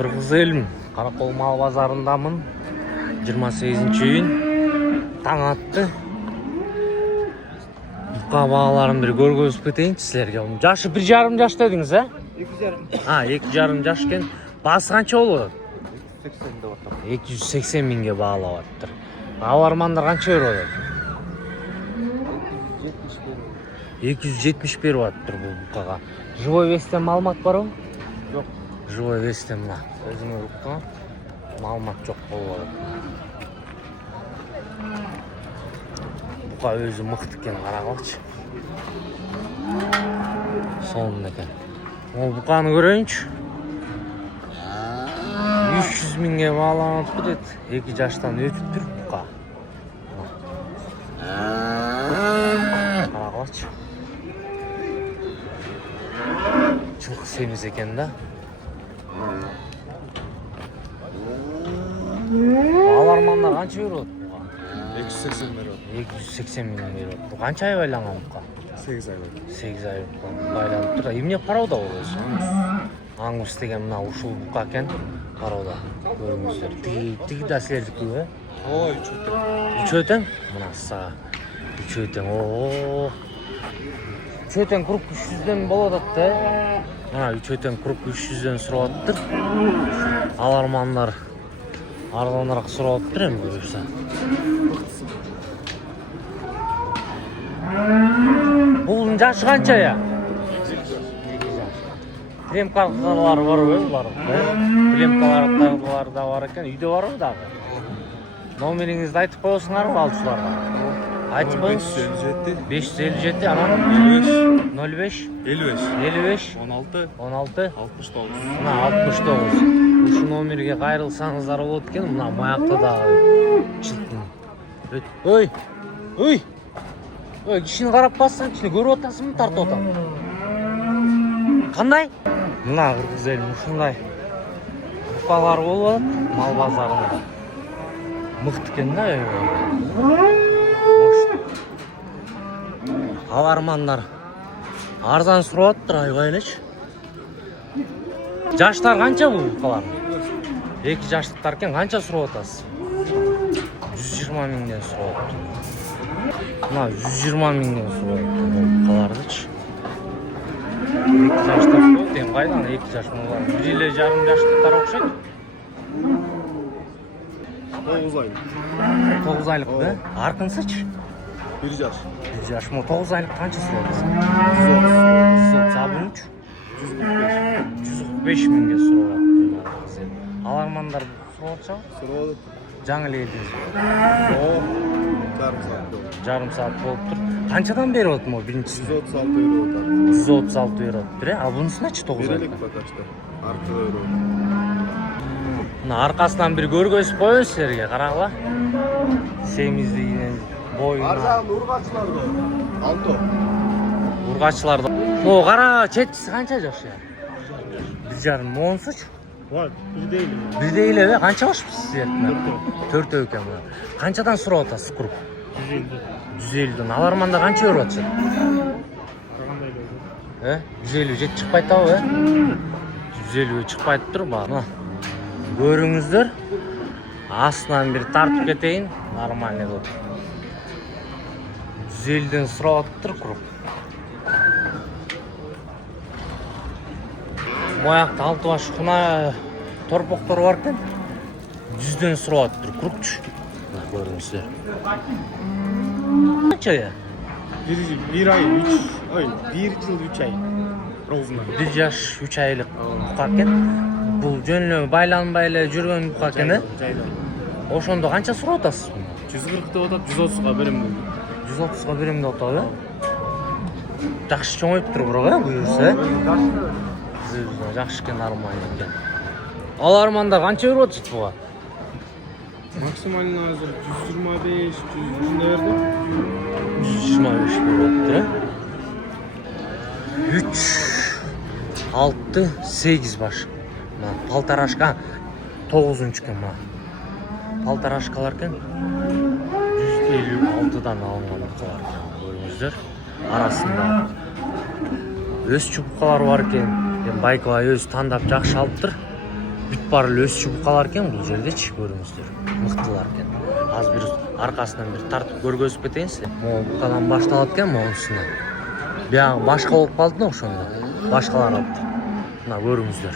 Кыргыз элим, Каракол мал базарындамын. 28-июнь таң атты. Бука бааларын бир көргөзүп кетейинчи силерге. Жашы 1,5 жаш дедиңиз, а? 2,5. 2,5 жаш экен. Баасы канча болот? 280 деп атам. 280 миңге баалап атыптыр. Алармандар канча берип атат? 270 берип атыптыр бул букага. Живой вестен маалымат барбы? Жок. Живой вестен мына. Өзүңөр уктуңар. Маалымат жок болуп атат. Бука өзү мыкты экен, карагылчы. Сонун экен. Могу буканы көрөйүнчү. 300 миңге бааланыпты дейт. 2 жаштан өтүптүр бука. Карагылчы. Жылкы семиз экен да. Алармандар канча берип атат буга? 280 берип. 280 миң берип атат. Бу канча ай байланган бука? 8 ай. 8 ай байланып тур. Эмне парода ол өзү? Аңгус деген мына ушул бука экен. Парода. Көрүңүздөр. Тиги да силердикиби? Ой, чөтө. Үчөтең? Мына сага. Үчөтең. Үчөтең круг 300дөн болот атты, э? Мына үчөтең круг 300дөн сурап аттыр. Алармандар арзаныраак сурап аттыр эми буюрса. Булдун жашы канча я? 2 жаш. Премкалары барбы булар? Премкалар да бар экен. Үйдө барбы дагы? Номериңизди айтып коесуңарбы алчуларга? Айтып коюңуз. 557, анан 05 55 16 69. 69. Мына 69. Ушу номерге кайрылсаңыздар болот экен. Мына маякта дагы чилтин. Ой, кишини карап бассаң, кишини көрүп атасыңбы, тартып атам. Кандай? Мына кыргыз элим ушундай букалар болуп атат мал базарында. Мыкты экен да. Алармандар арзан сурап аттыр, айбай элечи. Жаштар канча бул букалар? 2 жаштыктар экен, канча сурап атасыз? 120 миңден сурап аттыр. Мына 120 миңден сурап аттыр букалардычы. 2 жаштар сурап, эми кайдан 2 жаш мулар? 1,5 жаштыктар окшойт. 9 ай. 9 айлык да? Аркынсычы? 1 жаш. 1 жаш. Му 9 айлык канча сурап атасыз? 130. Абунчу? 145 миңге сурап аттыр. Алармандар сурап атышабы? Сурап. Жаңы эле элдиңиз. Жарым саат болуп тур. Канчадан берип атат могу биринчиси? 136 берип атат. 136 берип атат, а бунусуначы 9 айлык. Берелик баташта. Аркада берип атат. Мына аркасынан бир көргөзүп коебуз силерге, карагыла. Семиздигинен боюна. Аржагында ургачыларды. Алто. Ургачыларды. Могу кара, четчиси канча жаш я? 1,5 монсучу? Бар, бирдей. Бирдей эле, канча башпыз сиздердин? 4 экен бу. Канчадан сурап атасыз круг? 150ден. Аларманда канча берип атышат? 150 жет чыкпайт дабы, 150 чыкпайт турбу? Мына көрүңүздөр. Астынан бир тартып кетейин. Нормально болот. 150ден сурап аттыр круг. Моякта 6 баш куна торпоктор бар экен. 100ден сурап аттыр кругчу. Мына көрүңүздөр. Канча я? 1 ай 3 ай 1 жыл 3 ай. Ровно. 1 жаш 3 айлык бука экен. Бул жөн эле байланбай эле жүргөн бука экен, э? Ошондо канча сурап атасыз? 140 деп атат, 130га берем деп. 130га берем деп атат, э? Жакшы чоңоюптур бирок, буюрса, жакшы экен, нормально экен. Алармандар канча берип атышат буга? Максимально азыр 125, 100 берди. 125 берип атыптыр, э? 3 6 8 баш. Мына полторашка 9-нчу экен мына. Полторашкалар экен. 156дан алынган букалар экен, көрүңүздөр. Арасында өз чубукалар бар экен. Байкалай өзү тандап жакшы алыптыр. бүт бары эле өсчү букалар экен бул жердечи, көрүңүздөр. Мыктылар экен. Азыр бир аркасынан бир тартып көргөзүп кетейин сизге. Могу букадан башталат экен монусунан. Биягы башка болуп калды да ошондо. Башкалар алыптыр. Мына көрүңүздөр.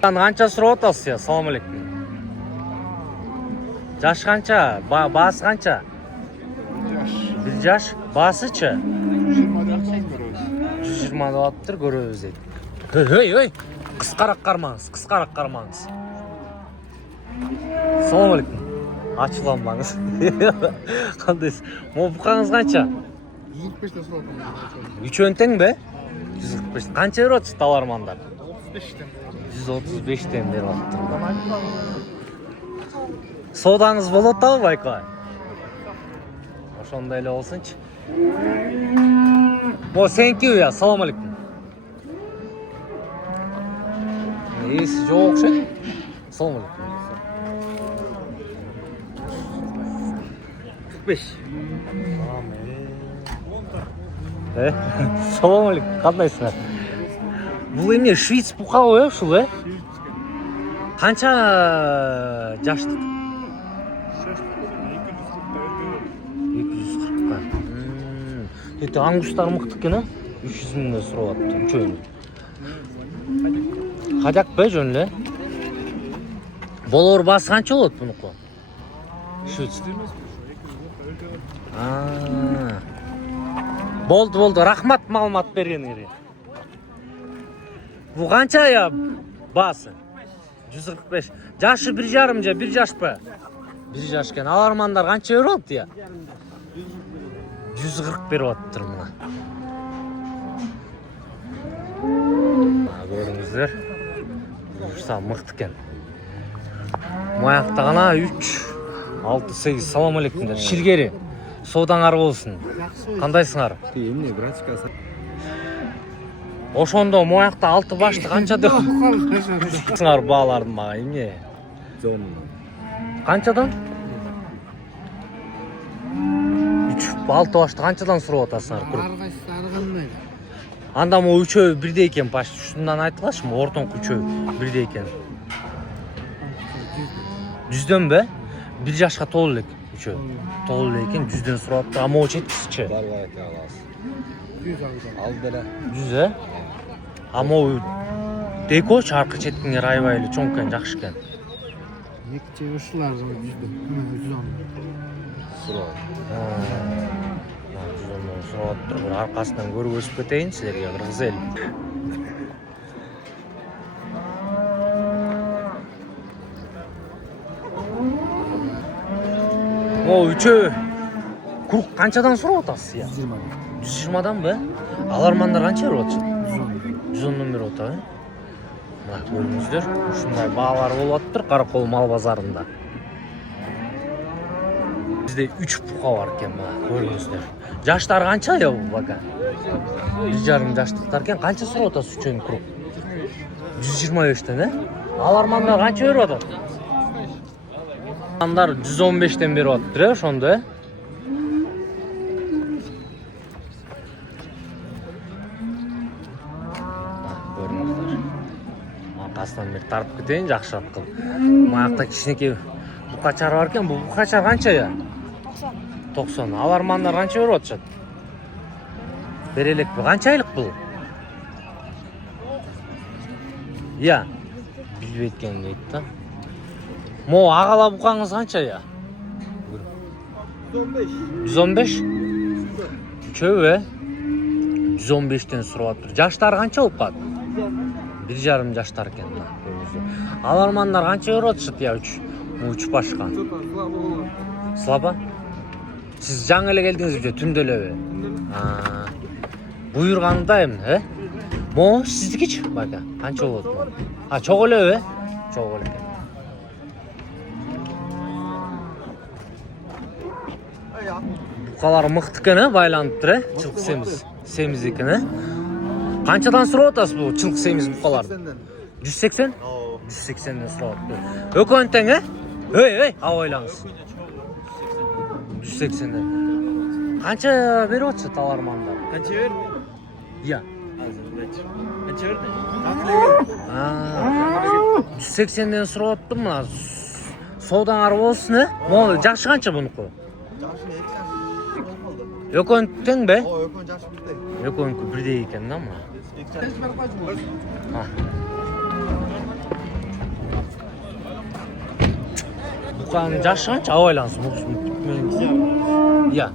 Канча сурап атасыз я? Салам алейкум. Жаш канча? Баасы канча? 1 жаш. Баасычы? 120 деп атыптыр, көрөбүз дейт. Ой. Кыскараак кармаңыз. Салам алейкум. Ачыланбаңыз. Кандайсыз? Могу букаңыз канча? 145 те сурап атам. Үчөөнү тең бе? 145. Канча берип атышты алармандар? 35 тен. 135 берип атыптыр. Соодаңыз болот атабы байкабай? Ошондой эле болсунчу. Мо сенкиби я? Салам алейкум. Эси жок окшойт. Салам алейкум. 45. Салам алейкум. Кандайсыңар? Бул эмне швейц букабы ушул, Канча жаштык? 240. Эти ангустар мыкты экен, 300 миңге сурап атты, үчөөнү. Кадак бе жөн эле? Болор баасы канча болот бунуку? Швейц. Болду, рахмат маалымат бергениңерге. Бу канча я баасы? 145. Жашы 1,5 же 1 жашпы? 1 жаш экен. Алармандар канча берип атты я? 140 берип аттыр мына. Көрүңүздөр. Ушса мыкты экен. Маякта гана 3, 6, 8. Салам алейкумдар. Ширгери. Соодаңар болсун. Кандайсыңар? Эмне, братчика? Ошондо моякта 6 башты канча деп сыңар баалардын мага эмне? Жон. Канчадан? 3-6 башты канчадан сурап атасыңар? Аргайсы аргандай. Анда мо үчөө бирдей экен, почти ушундан айтылашмы? Ортоңку үчөө бирдей экен. 100дөн бе? 1 жашка толуу элек үчөө. Толуу элек экен, 100дөн сурап атты. А могу четкисичи? Барбай айта аласыз. 100 ал деле. 100 А могу деко чаркы четтиңер аябай эле чоң экен, жакшы экен. Экче ушулар 100 110. Сурап. 110дон сурап атты. Бир аркасынан көргөзүп кетейин силерге, кыргыз эл. О, үчөө круг канчадан сурап атасыз я? 120дан бе? Алармандар канча берип атышат? 110дон берип атат, Мына көрүңүздөр, ушундай баалар болуп атыптыр Каракол мал базарында. Бизде 3 бука бар экен, мына көрүңүздөр. Жаштар канча я бул бака? 1,5 жаштыктар экен. Канча сурап атасыз үчөөнү круг? 125ден, Алармандар канча берип атат? Алармандар 115ден берип атыптыр, ошондо, Аркасынан бир тартып кетейин, жакшыраак кыл. Маякта кичинекей букачар бар экен. Бул букачар канча я? 90. Алармандар канча берип атышат? Бере элекпи? Канча айлык бул? Я, билбейт экен дейт да. Мо агала букаңыз канча я? 115. Үчөө 115ден сурап атыр. Жаштар канча болуп калат? 1,5 жаштар экен, көрүңүздөр. Алармандар канча берип атышат я 3 башка? Слаба? Сиз жаңы эле келдиңиз же, түндө элеби? Буйрганда эмне, Мо сиздикичи байка? Канча болот? Чогуу элеби? Чогуу эле экен. Букалар мыкты экен, байланыптыр, чылкы семиз экен, Канчадан сурап атасыз бул чылкы семиз букаларды? 180? 180ден сурап атты. Экөөнү тең, Ой, абайлаңыз. 180ден. Qancha berib atsa talarmanlar? Qancha berdi? Ya. Qancha berdi? Ha. 180 dan so'rab atdim mana. Sovdan arib olsun-a? Mo'l yaxshi qancha buniki? Yokon teng be? O Yokon jaşı birde. Yokon birde ekan-da mana. Ha. Buqani yaşı qancha avaylansin? Ya.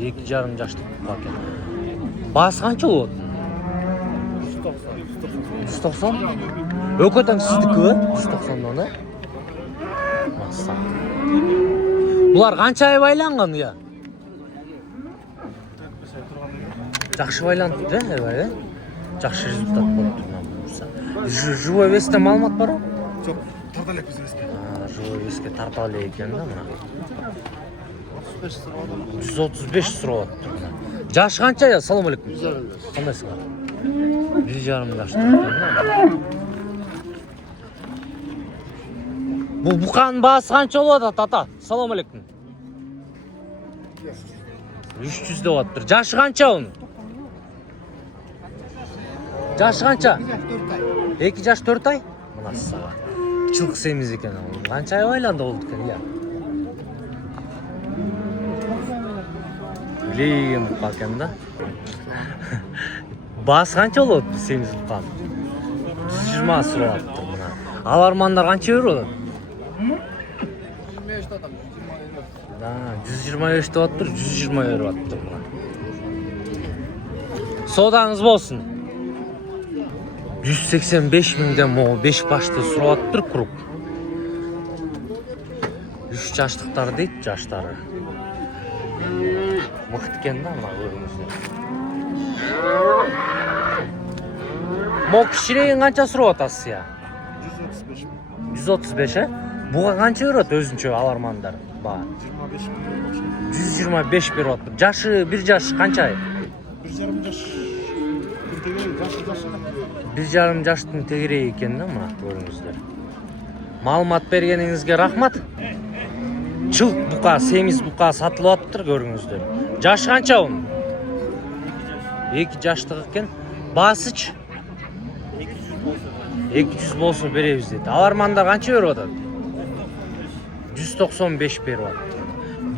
2,5 yaşlık buqa ekan. Bas qancha bo'ldi? 190. Yokotan sizniki-ku? 190 dan. Massa. Bular qancha ay baylangan ya? Yaxshi baylanibdi, ayvay. Yaxshi rezultat bo'libdi men bo'lsa. Живой весте ma'lumot bormi? Çok tartalak bizim eski. Ha, живой веске tartali ekan-da mana. 35 lira oldu. 135 so'rayapti mana. Yash qancha ya? Assalomu alaykum. Qandaysiz? 1,5 yoshda ekan-da. Bu buqani bahsi qancha bo'ladi, tata? Assalomu alaykum. 300 deyaptir. Yashi qancha uni? Yashi qancha? 2 yaş 4 ay. Mana sağa. Çok semiz ekan o. Qancha ay aylandi oldu ekan ya. Bileyim bakanda. Bas qancha bo'ladi semiz buqan? 120 so'rayapti mana. Alarmanlar qancha beradi? 25 adam. 120 Ha, 125 deyaptir, 120 beryapti mana. Sodangiz bo'lsin. 185 mingdan mo 5 başta so'rayaptir quruq. 3 yoshliqlar deydi, yoshlari. Vaqt ekanda mana o'zingizda. Mo kichiraygan qancha so'rayapsiz ya? 135 mi? 135 ha? Buga qancha beradi o'zincha alarmanlar? Ba. 25 mi? 125 beryapti. Yashi 1 yosh qancha? 1,5 yaş. Bir de yaşı. 1,5 yoshning tegiregi ekan-da mana ko'ringizlar. Ma'lumot berganingizga rahmat. Chil buqa, semiz buqa sotilyaptir ko'ringizlar. Yashi qancha uni? 2 yoshlik ekan. Basich 200 bo'lsa beramiz dedi. Alarmanlar qancha beryapti? 195 beryapti.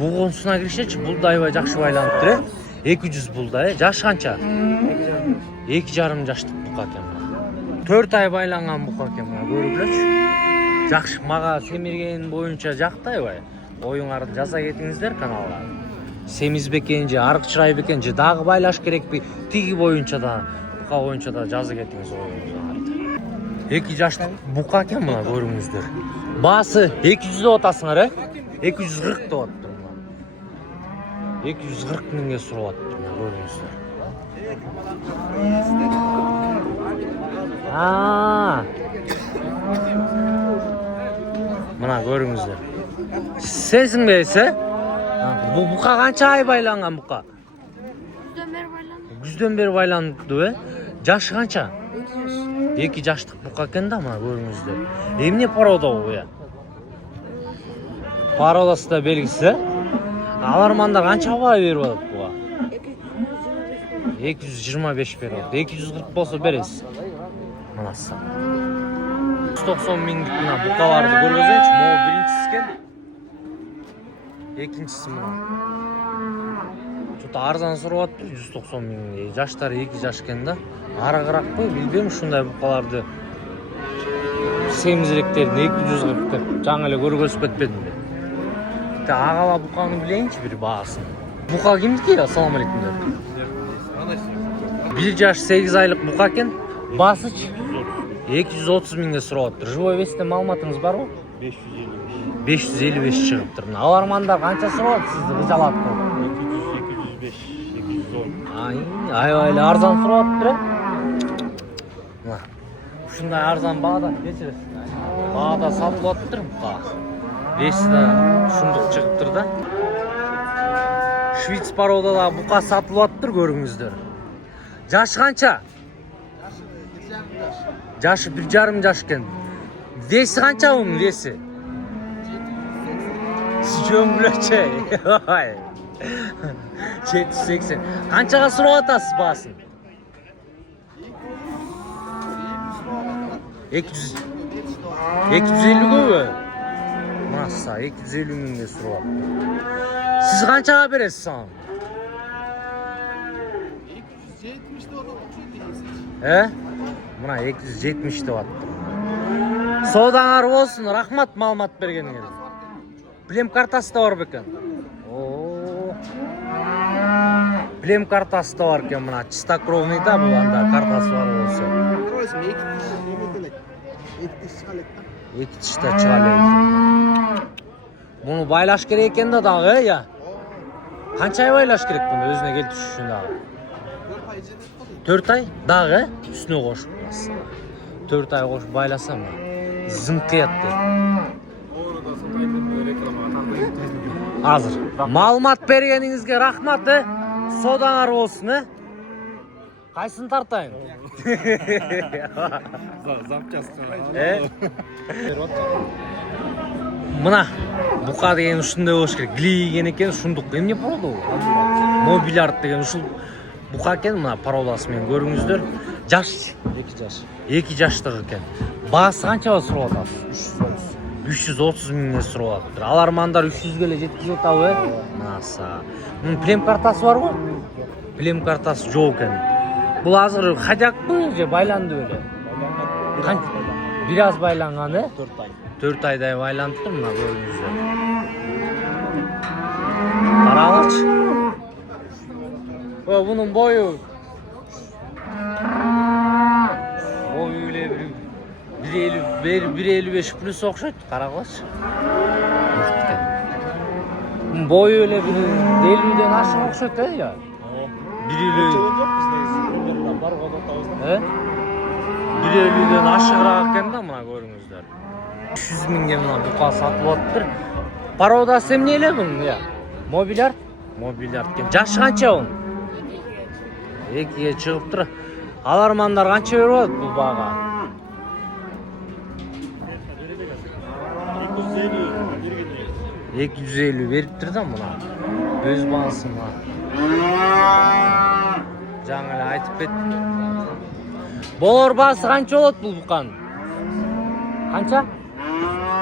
Buğunsuna kirishchi, bulday va yaxshi baylanibdi. 200 bulday. Yash qancha? 2,5 yoshlik buqa ekan. 4 ay baylangan buqa ekan mana ko'ringlarchi. Yaxshi maga semirgen bo'yicha jaqday va o'yinlarni jaza ketingizlar kanalga. Semizbek enje, Arıqchiroybek enje dag'i baylash kerakmi? Tigi bo'yicha da, buqa bo'yicha da jaza ketingiz o'yinlarni. 2 yoshlik buqa ekan mana ko'ringizlar. Basi 200 deb otasinglar, 240 deb otdi mana. 240 mingga so'rayapti mana ko'ringizlar. Ha. Mana ko'ringizlar. Sezingmi esa? Bu buqa qancha ay baylangan buqa? Kuzdan beri baylanibdi. Yashi qancha? 2 yoshlik buqa ekanda mana ko'ringizlar. Emne paroda u ya? Parodasida belgisi. Alarmanlar qancha baho beryapti buqa? 225 beryapti. 240 bo'lsa berasiz. Mana siz. 190 minglik mana buqalarni ko'rgazingchi, mo birinchisi ekan. Ikkinchisi mana. Juda arzon so'rayapti 190 mingga. Yoshlari 2 yosh ekanda. Arig'iroq qo'y, bilmayman shunday buqalarni. Semizliklarni 240 deb жаңылы ko'rgazib ketdim. Bitta ag'ala buqani bilingchi bir bahosin. Buqa kimniki? Assalomu alaykum. 1 yosh 8 oylik buqa ekan. Basich 230 mingga so'rayapti. Живой весте ma'lumotingiz bormi? 555. 555 chiqibdir. Alarmanlar qancha so'rayapti sizni rijolatni? 205, 210. Ay, arzon so'rayapti. Mana. Shunday arzon bag'da kechirasiz. Bag'da sotilyapti buqa. Vesida shundoq chiqibdir-da. Shvits parodada buqa sotilyapti ko'ringizlar. Yashi qancha? Yashi 1,5 yosh ekan. Vesi qancha uni vesi? Sho'nglacha. 780. Qanchaga surab atasiz bahaсын? 200. 250 көбі? Masa 250 mingga surab. Siz qanchaga beresiz sağ? 270 de Mına 270 de attım. Soğudanlar olsun, rahmat malumat bergeningizge. Plem kartası da var beken. Oo. Plem kartası da var ken mına чистокровный da bu anda kartası var olsa. İki tişte çıgalaydı. Bunu baylaş gerek eken de dağı ya. Qancha baylaş gerek bunu özüne kelip düşüşün dağı? 4 ay dağı üstüne qoşup burası. 4 ay qoşup baylasam ya. Zınkıyatты. Hazır. Malumat bergeningizge rahmat. Sodaňar bolsun, Qaysyny tartayın? Запчастка. Mına buqa degen ушундай болуш керек. Глиген экен, шундук. Эмне парода бул? Мобилярд деген ушул бука экен, мына пародасы менен көрүңүздөр. Жаш, 2 жаш. 2 жаштык экен. Баасы канчага сурап атасыз? 330 миңге сурап атыптыр. Алармандар 300 эле жеткизип атабы? Маса. Мунун плем картасы барбы? Плем картасы жок экен. Бул азыр хадякпы же байланды беле? Бир аз байланган, 4 ay. 4 ayday байланып тур, мына көрүңүздөр. Караңызчы. Bunun boyu эле 1.55 плюс окшойт, карагылачы. Boyu эле 1.50ден ашык окшойт я. 1.50ден ашыгыраак экен да, мына көрүңүздөр. 300 миңге мына бука сатып атыптыр. Пародасы эмне эле бунун, я? Мобилярд экен. Жашы канча бунун? 2ге чыгыптыр. Алармандар канча берип атат бул бага? 250 бериптир да мына. Өз баасы мына. Жаңы эле айтып кеттим. Болор баасы канча болот бул буканын? Канча?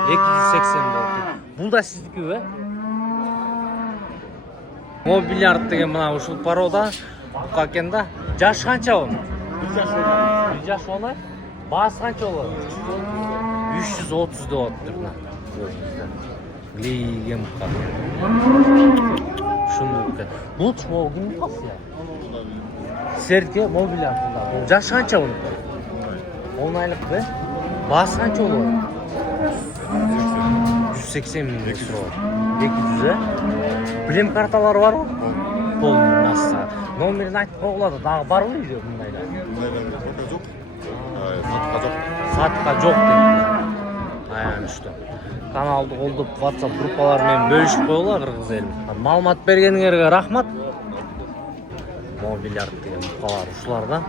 280 болот. Бул да сиздикиби? Мобилярд деген мына ушул порода бука экен да. Жаш канча бул? 1 жаш болой. Баасы канча болот? 330 деп атыптыр мына. Глиген бука. Ушундук экен. Булчу могу ким букасы я? Серке мобилярд да. Бул жаш канча бул? 10 айлыкпы? Баасы канча болот? 180 миң сурап. 200, Плем карталары барбы? Полный масса. Номерин айтып койгула, дагы барбы үйдө мындайда? Сатка жок дейт. Аянычтуу. Каналды колдоп, WhatsApp группалары менен бөлүшүп койгула кыргыз элим. Маалымат бергениңерге рахмат. Мобилярд деген букалар ушуларда.